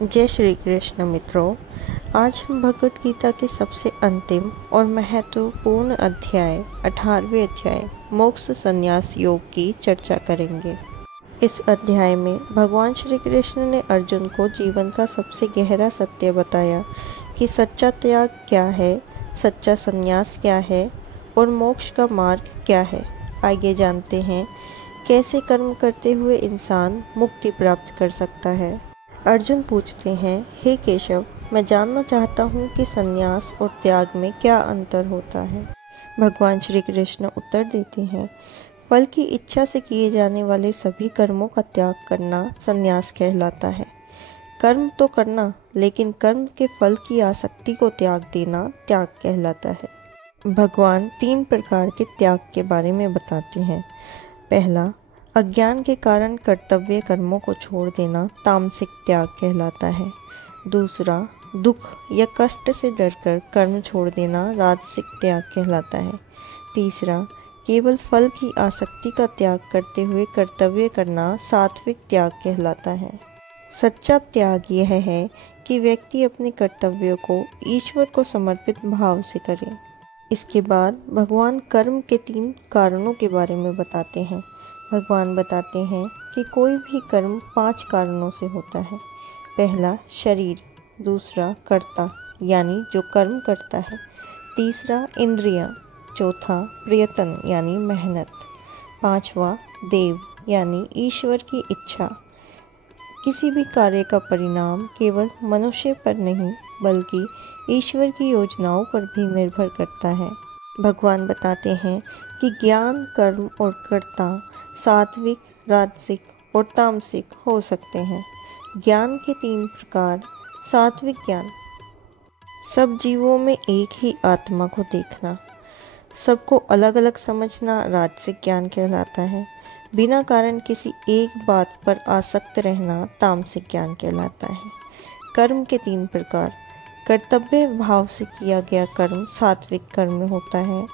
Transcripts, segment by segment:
जय श्री कृष्ण मित्रों। आज हम भगवत गीता के सबसे अंतिम और महत्वपूर्ण अध्याय 18वें अध्याय मोक्ष संन्यास योग की चर्चा करेंगे। इस अध्याय में भगवान श्री कृष्ण ने अर्जुन को जीवन का सबसे गहरा सत्य बताया कि सच्चा त्याग क्या है, सच्चा संन्यास क्या है और मोक्ष का मार्ग क्या है। आइए जानते हैं कैसे कर्म करते हुए इंसान मुक्ति प्राप्त कर सकता है। अर्जुन पूछते हैं, हे केशव, मैं जानना चाहता हूँ कि संन्यास और त्याग में क्या अंतर होता है। भगवान श्री कृष्ण उत्तर देते हैं, फल की इच्छा से किए जाने वाले सभी कर्मों का त्याग करना संन्यास कहलाता है। कर्म तो करना, लेकिन कर्म के फल की आसक्ति को त्याग देना त्याग कहलाता है। भगवान 3 प्रकार के त्याग के बारे में बताते हैं। पहला, अज्ञान के कारण कर्तव्य कर्मों को छोड़ देना तामसिक त्याग कहलाता है। दूसरा, दुख या कष्ट से डरकर कर्म छोड़ देना राजसिक त्याग कहलाता है। तीसरा, केवल फल की आसक्ति का त्याग करते हुए कर्तव्य करना सात्विक त्याग कहलाता है। सच्चा त्याग यह है कि व्यक्ति अपने कर्तव्यों को ईश्वर को समर्पित भाव से करे। इसके बाद भगवान कर्म के 3 कारणों के बारे में बताते हैं। भगवान बताते हैं कि कोई भी कर्म 5 कारणों से होता है। पहला, शरीर। दूसरा, कर्ता यानी जो कर्म करता है। तीसरा, इंद्रियां। चौथा, प्रयत्न यानी मेहनत। पांचवा, देव यानी ईश्वर की इच्छा। किसी भी कार्य का परिणाम केवल मनुष्य पर नहीं बल्कि ईश्वर की योजनाओं पर भी निर्भर करता है। भगवान बताते हैं कि ज्ञान, कर्म और कर्ता सात्विक, राजसिक और तामसिक हो सकते हैं। ज्ञान के 3 प्रकार। सात्विक ज्ञान, सब जीवों में एक ही आत्मा को देखना। सबको अलग अलग समझना राजसिक ज्ञान कहलाता है। बिना कारण किसी एक बात पर आसक्त रहना तामसिक ज्ञान कहलाता है। कर्म के 3 प्रकार। कर्तव्य भाव से किया गया कर्म सात्विक कर्म होता है।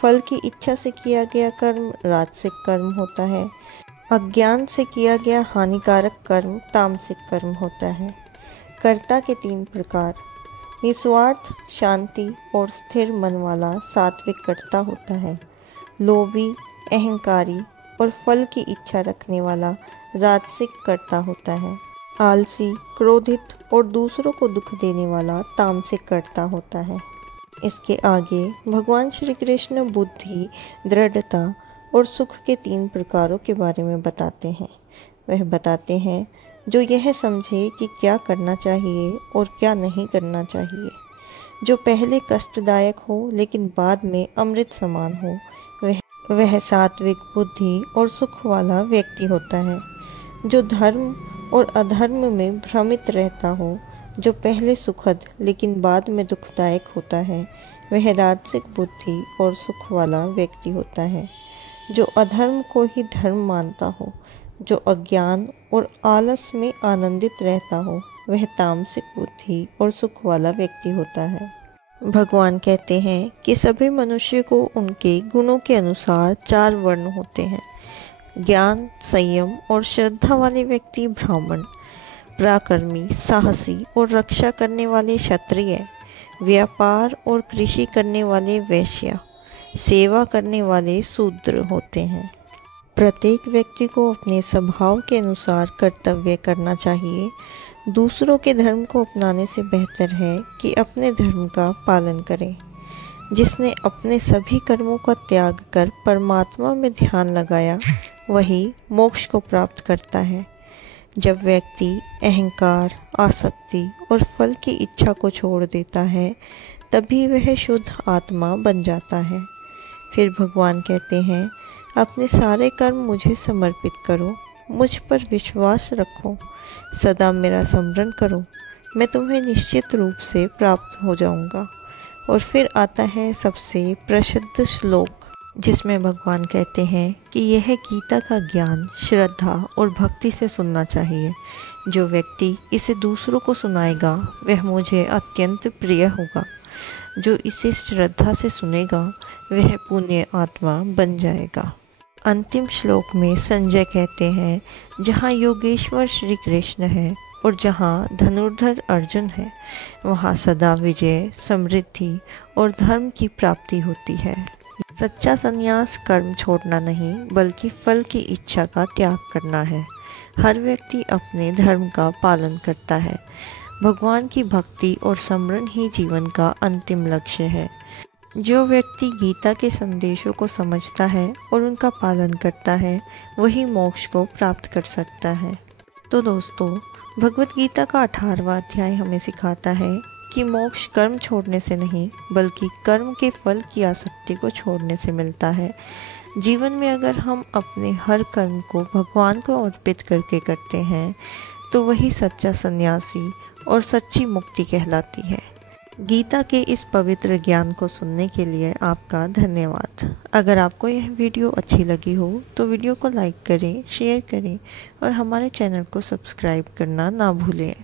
फल की इच्छा से किया गया कर्म राजसिक कर्म होता है। अज्ञान से किया गया हानिकारक कर्म तामसिक कर्म होता है। कर्ता के 3 प्रकार। निस्वार्थ, शांति और स्थिर मन वाला सात्विक कर्ता होता है। लोभी, अहंकारी और फल की इच्छा रखने वाला राजसिक कर्ता होता है। आलसी, क्रोधित और दूसरों को दुख देने वाला तामसिक कर्ता होता है। इसके आगे भगवान श्री कृष्ण बुद्धि, दृढ़ता और सुख के 3 प्रकारों के बारे में बताते हैं। वह बताते हैं, जो यह समझे कि क्या करना चाहिए और क्या नहीं करना चाहिए, जो पहले कष्टदायक हो लेकिन बाद में अमृत समान हो, वह सात्विक बुद्धि और सुख वाला व्यक्ति होता है। जो धर्म और अधर्म में भ्रमित रहता हो, जो पहले सुखद लेकिन बाद में दुखदायक होता है, वह राजसिक बुद्धि और सुख वाला व्यक्ति होता है। जो अधर्म को ही धर्म मानता हो, जो अज्ञान और आलस में आनंदित रहता हो, वह तामसिक बुद्धि और सुख वाला व्यक्ति होता है। भगवान कहते हैं कि सभी मनुष्य को उनके गुणों के अनुसार 4 वर्ण होते हैं। ज्ञान, संयम और श्रद्धा वाले व्यक्ति ब्राह्मण, पराक्रमी, साहसी और रक्षा करने वाले क्षत्रिय, व्यापार और कृषि करने वाले वैश्य, सेवा करने वाले शूद्र होते हैं। प्रत्येक व्यक्ति को अपने स्वभाव के अनुसार कर्तव्य करना चाहिए। दूसरों के धर्म को अपनाने से बेहतर है कि अपने धर्म का पालन करें। जिसने अपने सभी कर्मों का त्याग कर परमात्मा में ध्यान लगाया, वही मोक्ष को प्राप्त करता है। जब व्यक्ति अहंकार, आसक्ति और फल की इच्छा को छोड़ देता है, तभी वह शुद्ध आत्मा बन जाता है। फिर भगवान कहते हैं, अपने सारे कर्म मुझे समर्पित करो, मुझ पर विश्वास रखो, सदा मेरा स्मरण करो, मैं तुम्हें निश्चित रूप से प्राप्त हो जाऊंगा। और फिर आता है सबसे प्रसिद्ध श्लोक, जिसमें भगवान कहते हैं कि यह गीता का ज्ञान श्रद्धा और भक्ति से सुनना चाहिए। जो व्यक्ति इसे दूसरों को सुनाएगा वह मुझे अत्यंत प्रिय होगा। जो इसे श्रद्धा से सुनेगा वह पुण्य आत्मा बन जाएगा। अंतिम श्लोक में संजय कहते हैं, जहाँ योगेश्वर श्री कृष्ण है और जहाँ धनुर्धर अर्जुन है वहाँ सदा विजय, समृद्धि और धर्म की प्राप्ति होती है। सच्चा संन्यास कर्म छोड़ना नहीं बल्कि फल की इच्छा का त्याग करना है। हर व्यक्ति अपने धर्म का पालन करता है। भगवान की भक्ति और स्मरण ही जीवन का अंतिम लक्ष्य है। जो व्यक्ति गीता के संदेशों को समझता है और उनका पालन करता है वही मोक्ष को प्राप्त कर सकता है। तो दोस्तों, भगवत गीता का 18वां अध्याय हमें सिखाता है कि मोक्ष कर्म छोड़ने से नहीं बल्कि कर्म के फल की आसक्ति को छोड़ने से मिलता है। जीवन में अगर हम अपने हर कर्म को भगवान को अर्पित करके करते हैं तो वही सच्चा सन्यासी और सच्ची मुक्ति कहलाती है। गीता के इस पवित्र ज्ञान को सुनने के लिए आपका धन्यवाद। अगर आपको यह वीडियो अच्छी लगी हो तो वीडियो को लाइक करें, शेयर करें और हमारे चैनल को सब्सक्राइब करना ना भूलें।